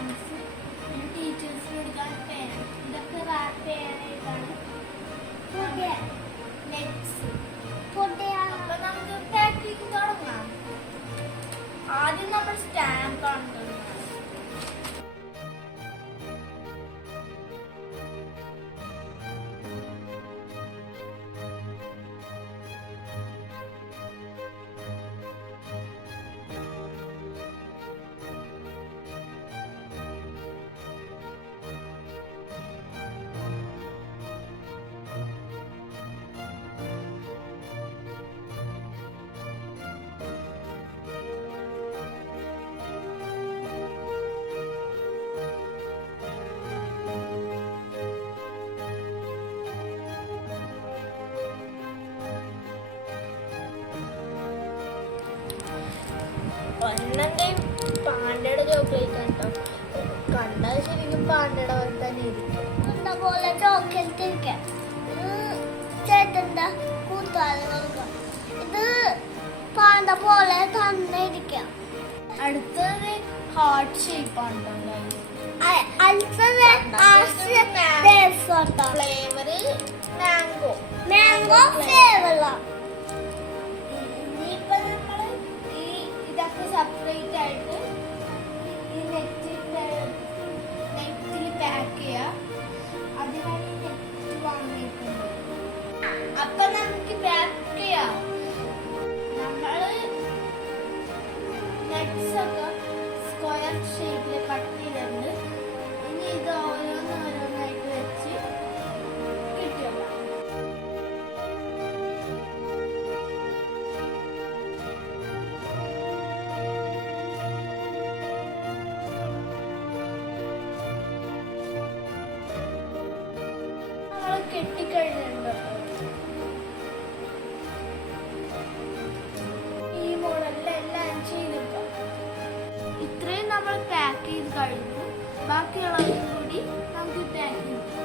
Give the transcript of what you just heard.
Bye. ഒന്നെന്റെയും പാണ്ടയുടെ chocolate കേട്ടോ കണ്ടാൽ ശരിക്കും പാണ്ടയുടെ പോലെ തന്നെ ഇരിക്കും. പോലെ ചോക്ലേറ്റ് ഇരിക്കാം ചേട്ടന്റെ കൂട്ടുകാരികൾക്ക് ഇത് പാണ്ട പോലെ തന്നെ ഇരിക്കാം. അടുത്തത് ഹാർട്ട് ഷേപ്പ് ആണ് അടുത്തത് ഫ്ലേവർ മാംഗോ മാംഗോ ഫ്ലേവർ ഒക്കെ സ്ക്വയർ ഷേപ്പിൽ കട്ട് ഇനി ഇത് ഓരോന്ന് ഓരോന്നായിട്ട് വെച്ച് കിട്ടിയോ? നമ്മൾ കഴിഞ്ഞു. ബാക്കിയുള്ളതും കൂടി നമുക്ക് താങ്ക് ചെയ്തു